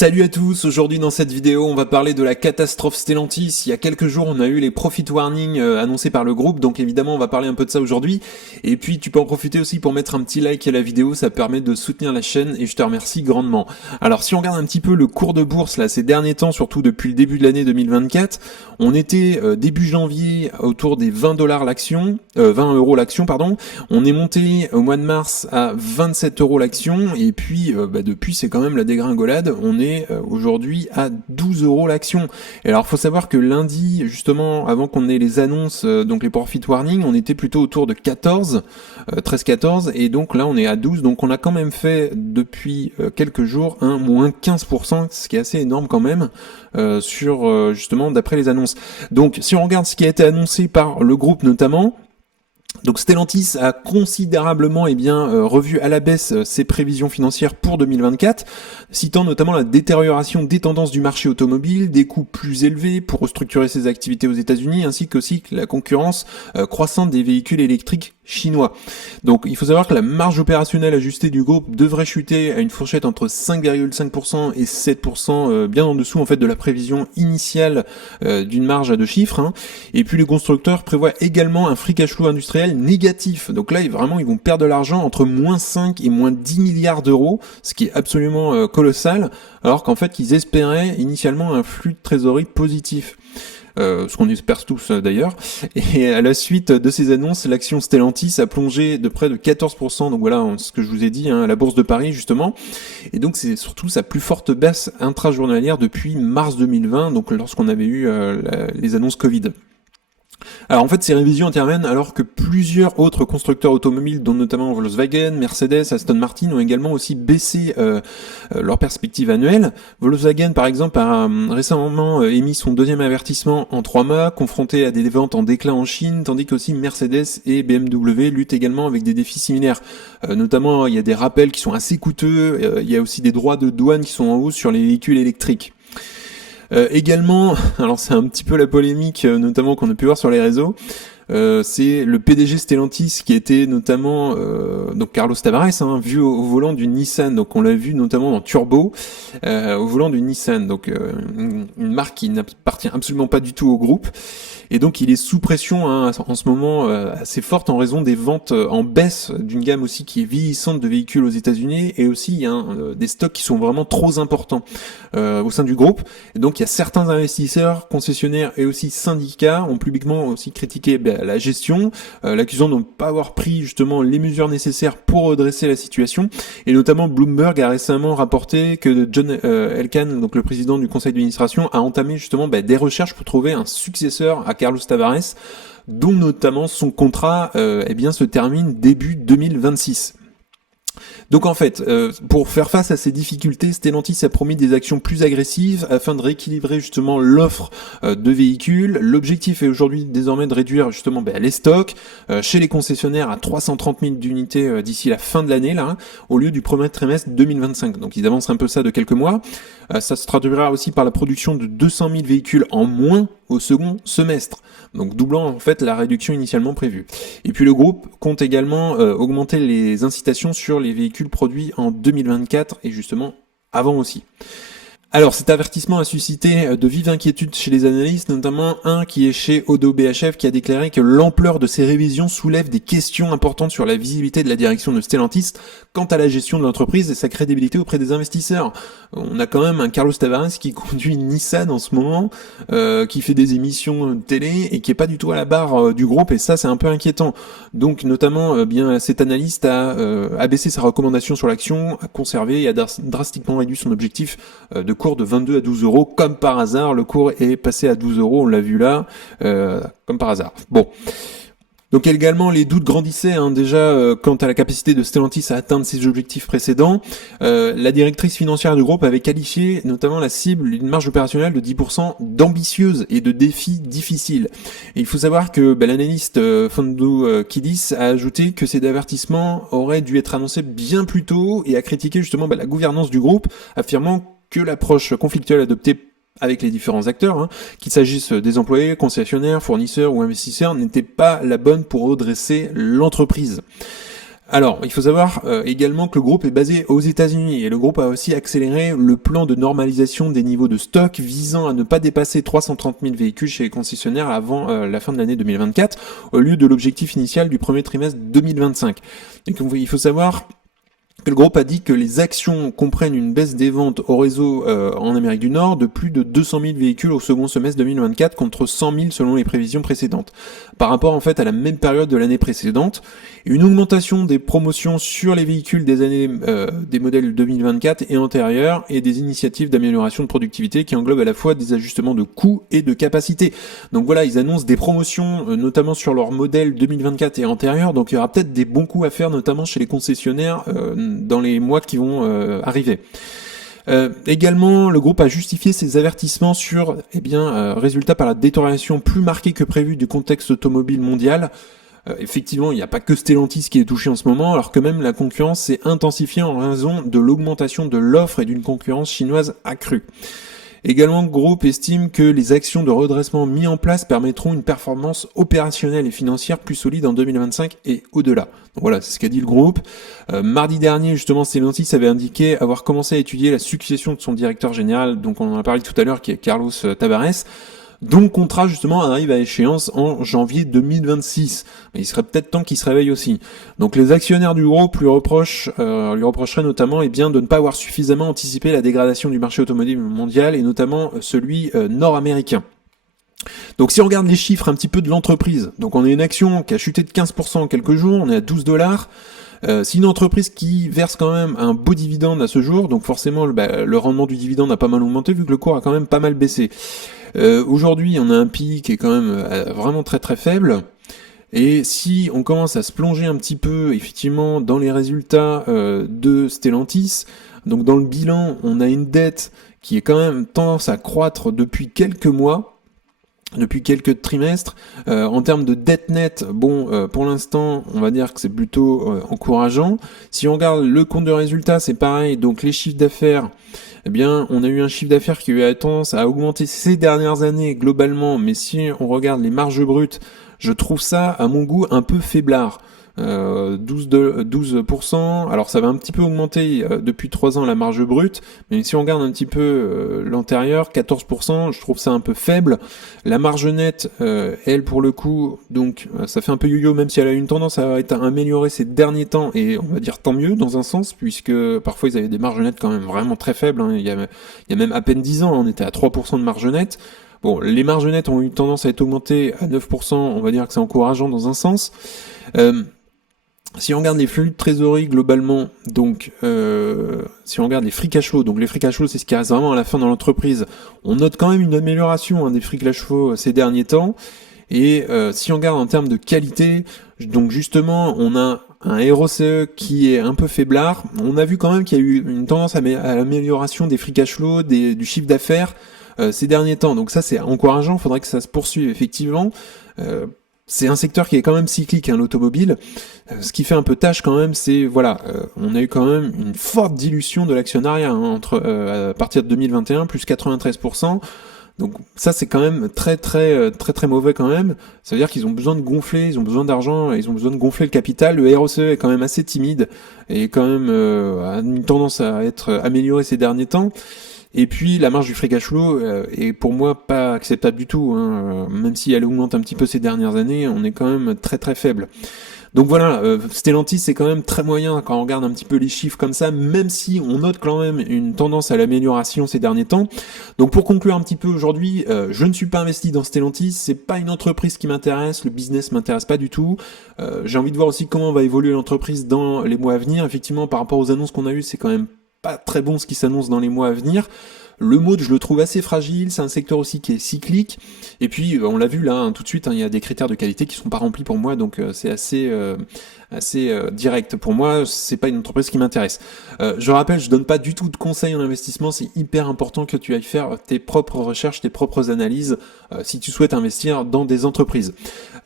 Salut à tous, aujourd'hui dans cette vidéo on va parler de la catastrophe Stellantis. Il y a quelques jours on a eu les profit warnings annoncés par le groupe, donc évidemment on va parler un peu de ça aujourd'hui. Et puis tu peux en profiter aussi pour mettre un petit like à la vidéo, ça permet de soutenir la chaîne et je te remercie grandement. Alors si on regarde un petit peu le cours de bourse là ces derniers temps, surtout depuis le début de l'année 2024, on était début janvier autour des 20 dollars l'action, 20 euros l'action pardon. On est monté au mois de mars à 27 euros l'action et puis depuis c'est quand même la dégringolade. On est aujourd'hui à 12 euros l'action. Et alors faut savoir que lundi, justement, avant qu'on ait les annonces, donc les profit warnings, on était plutôt autour de 14, 13-14, et donc là on est à 12, donc on a quand même fait depuis quelques jours un moins 15%, ce qui est assez énorme quand même, sur justement d'après les annonces. Donc si on regarde ce qui a été annoncé par le groupe notamment, donc Stellantis a considérablement revu à la baisse ses prévisions financières pour 2024, citant notamment la détérioration des tendances du marché automobile, des coûts plus élevés pour restructurer ses activités aux États-Unis, ainsi qu'aussi la concurrence croissante des véhicules électriques chinois. Donc il faut savoir que la marge opérationnelle ajustée du groupe devrait chuter à une fourchette entre 5,5% et 7%, bien en dessous en fait de la prévision initiale d'une marge à deux chiffres. Et puis les constructeurs prévoient également un free cash flow industriel négatif. Donc là, vraiment, ils vont perdre de l'argent entre moins 5 et moins 10 milliards d'euros, ce qui est absolument colossal, alors qu'en fait, ils espéraient initialement un flux de trésorerie positif. Ce qu'on espère tous d'ailleurs. Et à la suite de ces annonces, l'action Stellantis a plongé de près de 14%, donc voilà ce que je vous ai dit, à la Bourse de Paris justement. Et donc c'est surtout sa plus forte baisse intrajournalière depuis mars 2020, donc lorsqu'on avait eu les annonces Covid. Alors en fait ces révisions interviennent alors que plusieurs autres constructeurs automobiles, dont notamment Volkswagen, Mercedes, Aston Martin, ont également aussi baissé leurs perspectives annuelles. Volkswagen par exemple a récemment émis son deuxième avertissement en 3 mois, confronté à des ventes en déclin en Chine, tandis qu'aussi Mercedes et BMW luttent également avec des défis similaires. Notamment il y a des rappels qui sont assez coûteux, il y a aussi des droits de douane qui sont en hausse sur les véhicules électriques. Également, alors c'est un petit peu la polémique, notamment qu'on a pu voir sur les réseaux, c'est le PDG Stellantis qui était notamment donc Carlos Tavares, vu au volant d'une Nissan. Donc on l'a vu notamment dans Turbo, au volant d'une Nissan, donc une marque qui n'appartient absolument pas du tout au groupe. Et donc il est sous pression en ce moment assez forte en raison des ventes en baisse d'une gamme aussi qui est vieillissante de véhicules aux États-Unis, et aussi il y a des stocks qui sont vraiment trop importants au sein du groupe. Et donc il y a certains investisseurs, concessionnaires et aussi syndicats ont publiquement aussi critiqué la gestion, l'accusant de ne pas avoir pris justement les mesures nécessaires pour redresser la situation. Et notamment Bloomberg a récemment rapporté que John Elkann, donc le président du conseil d'administration, a entamé justement des recherches pour trouver un successeur à Carlos Tavares, dont notamment son contrat se termine début 2026. Donc en fait, pour faire face à ces difficultés, Stellantis a promis des actions plus agressives afin de rééquilibrer justement l'offre de véhicules. L'objectif est aujourd'hui désormais de réduire justement les stocks chez les concessionnaires à 330 000 unités d'ici la fin de l'année, là, au lieu du premier trimestre 2025. Donc ils avancent un peu ça de quelques mois. Ça se traduira aussi par la production de 200 000 véhicules en moins au second semestre, donc doublant en fait la réduction initialement prévue. Et puis le groupe compte également augmenter les incitations sur les véhicules produits en 2024 et justement avant aussi. Alors cet avertissement a suscité de vives inquiétudes chez les analystes, notamment un qui est chez Oddo BHF, qui a déclaré que l'ampleur de ces révisions soulève des questions importantes sur la visibilité de la direction de Stellantis quant à la gestion de l'entreprise et sa crédibilité auprès des investisseurs. On a quand même un Carlos Tavares qui conduit une Nissan en ce moment, qui fait des émissions de télé et qui est pas du tout à la barre du groupe, et ça c'est un peu inquiétant. Donc notamment cet analyste a abaissé sa recommandation sur l'action, a conservé et a drastiquement réduit son objectif de cours de 22 à 12 euros. Comme par hasard, le cours est passé à 12 euros, on l'a vu là, comme par hasard. Bon. Donc également les doutes grandissaient déjà quant à la capacité de Stellantis à atteindre ses objectifs précédents. La directrice financière du groupe avait qualifié notamment la cible d'une marge opérationnelle de 10% d'ambitieuse et de défi difficile. Et il faut savoir que l'analyste Fondo Kidis a ajouté que ces avertissements auraient dû être annoncés bien plus tôt, et a critiqué justement la gouvernance du groupe, affirmant que l'approche conflictuelle adoptée avec les différents acteurs, qu'il s'agisse des employés, concessionnaires, fournisseurs ou investisseurs, n'était pas la bonne pour redresser l'entreprise. Alors, il faut savoir également que le groupe est basé aux États-Unis et le groupe a aussi accéléré le plan de normalisation des niveaux de stock visant à ne pas dépasser 330 000 véhicules chez les concessionnaires avant la fin de l'année 2024 au lieu de l'objectif initial du premier trimestre 2025. Et il faut savoir que le groupe a dit que les actions comprennent une baisse des ventes au réseau en Amérique du Nord de plus de 200 000 véhicules au second semestre 2024 contre 100 000 selon les prévisions précédentes. Par rapport en fait à la même période de l'année précédente, une augmentation des promotions sur les véhicules des années des modèles 2024 et antérieurs et des initiatives d'amélioration de productivité qui englobent à la fois des ajustements de coûts et de capacité. Donc voilà, ils annoncent des promotions notamment sur leurs modèles 2024 et antérieurs, donc il y aura peut-être des bons coups à faire notamment chez les concessionnaires dans les mois qui vont arriver. Également, le groupe a justifié ses avertissements sur résultats par la détérioration plus marquée que prévu du contexte automobile mondial. Effectivement, il n'y a pas que Stellantis qui est touché en ce moment, alors que même la concurrence s'est intensifiée en raison de l'augmentation de l'offre et d'une concurrence chinoise accrue. Également, le groupe estime que les actions de redressement mises en place permettront une performance opérationnelle et financière plus solide en 2025 et au-delà. Donc voilà, c'est ce qu'a dit le groupe. Mardi dernier, justement, Stellantis avait indiqué avoir commencé à étudier la succession de son directeur général, donc on en a parlé tout à l'heure, qui est Carlos Tavares, dont le contrat justement arrive à échéance en janvier 2026. Mais il serait peut-être temps qu'il se réveille aussi. Donc les actionnaires du groupe lui reprocheraient notamment de ne pas avoir suffisamment anticipé la dégradation du marché automobile mondial et notamment celui nord-américain. Donc si on regarde les chiffres un petit peu de l'entreprise, donc on a une action qui a chuté de 15% en quelques jours, on est à $12. C'est une entreprise qui verse quand même un beau dividende à ce jour, donc forcément le rendement du dividende a pas mal augmenté vu que le cours a quand même pas mal baissé. Aujourd'hui, on a un PI qui est quand même vraiment très très faible. Et si on commence à se plonger un petit peu, effectivement, dans les résultats de Stellantis, donc dans le bilan, on a une dette qui est quand même tendance à croître depuis quelques mois, depuis quelques trimestres. En termes de dette nette, pour l'instant, on va dire que c'est plutôt encourageant. Si on regarde le compte de résultats, c'est pareil. Donc les chiffres d'affaires, on a eu un chiffre d'affaires qui a eu tendance à augmenter ces dernières années globalement, mais si on regarde les marges brutes, je trouve ça, à mon goût, un peu faiblard. 12%, alors ça va un petit peu augmenter depuis 3 ans la marge brute, mais si on regarde un petit peu l'antérieur, 14%, je trouve ça un peu faible. La marge nette, elle pour le coup, donc ça fait un peu yo-yo, même si elle a une tendance à être améliorée ces derniers temps, et on va dire tant mieux dans un sens, puisque parfois ils avaient des marges nettes quand même vraiment très faibles, il y a même à peine 10 ans, on était à 3% de marge nette. Bon, les marges nettes ont eu tendance à être augmentées à 9%, on va dire que c'est encourageant dans un sens. Si on regarde les flux de trésorerie globalement, donc si on regarde les free cash flow, donc les free cash flow c'est ce qui reste vraiment à la fin dans l'entreprise, on note quand même une amélioration des free cash flow ces derniers temps. Et si on regarde en termes de qualité, donc justement on a un ROCE qui est un peu faiblard. On a vu quand même qu'il y a eu une tendance à l'amélioration des free cash flow, du chiffre d'affaires ces derniers temps. Donc ça c'est encourageant, il faudrait que ça se poursuive effectivement. C'est un secteur qui est quand même cyclique, l'automobile. Ce qui fait un peu tâche quand même, c'est on a eu quand même une forte dilution de l'actionnariat à partir de 2021, plus 93%. Donc ça c'est quand même très mauvais quand même. Ça veut dire qu'ils ont besoin de gonfler, ils ont besoin d'argent, ils ont besoin de gonfler le capital. Le ROCE est quand même assez timide et quand même a une tendance à être amélioré ces derniers temps. Et puis la marge du free cash flow est pour moi pas acceptable du tout, même si elle augmente un petit peu ces dernières années, on est quand même très faible. Donc voilà, Stellantis c'est quand même très moyen quand on regarde un petit peu les chiffres comme ça, même si on note quand même une tendance à l'amélioration ces derniers temps. Donc pour conclure un petit peu aujourd'hui, je ne suis pas investi dans Stellantis, c'est pas une entreprise qui m'intéresse, le business m'intéresse pas du tout. J'ai envie de voir aussi comment va évoluer l'entreprise dans les mois à venir. Effectivement, par rapport aux annonces qu'on a eues, c'est quand même pas très bon ce qui s'annonce dans les mois à venir. Le mode, je le trouve assez fragile, c'est un secteur aussi qui est cyclique, et puis on l'a vu là, tout de suite, il y a des critères de qualité qui sont pas remplis pour moi, donc c'est assez direct. Pour moi, c'est pas une entreprise qui m'intéresse. Je rappelle, je donne pas du tout de conseils en investissement, c'est hyper important que tu ailles faire tes propres recherches, tes propres analyses, si tu souhaites investir dans des entreprises.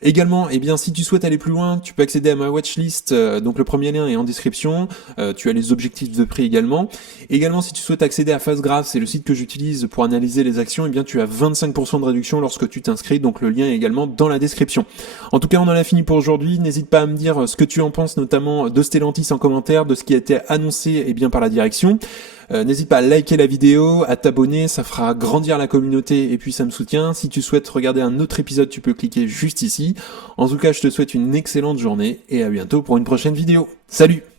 Également, si tu souhaites aller plus loin, tu peux accéder à ma watchlist, donc le premier lien est en description, tu as les objectifs de prix également. Également, si tu souhaites accéder à Fastgraph, c'est le site que j'utilise pour analyser les actions, tu as 25% de réduction lorsque tu t'inscris, donc le lien est également dans la description. En tout cas, on en a fini pour aujourd'hui, n'hésite pas à me dire ce que tu tu en penses notamment de Stellantis en commentaire, de ce qui a été annoncé bien par la direction. N'hésite pas à liker la vidéo, à t'abonner, ça fera grandir la communauté et puis ça me soutient. Si tu souhaites regarder un autre épisode, tu peux cliquer juste ici. En tout cas, je te souhaite une excellente journée et à bientôt pour une prochaine vidéo. Salut!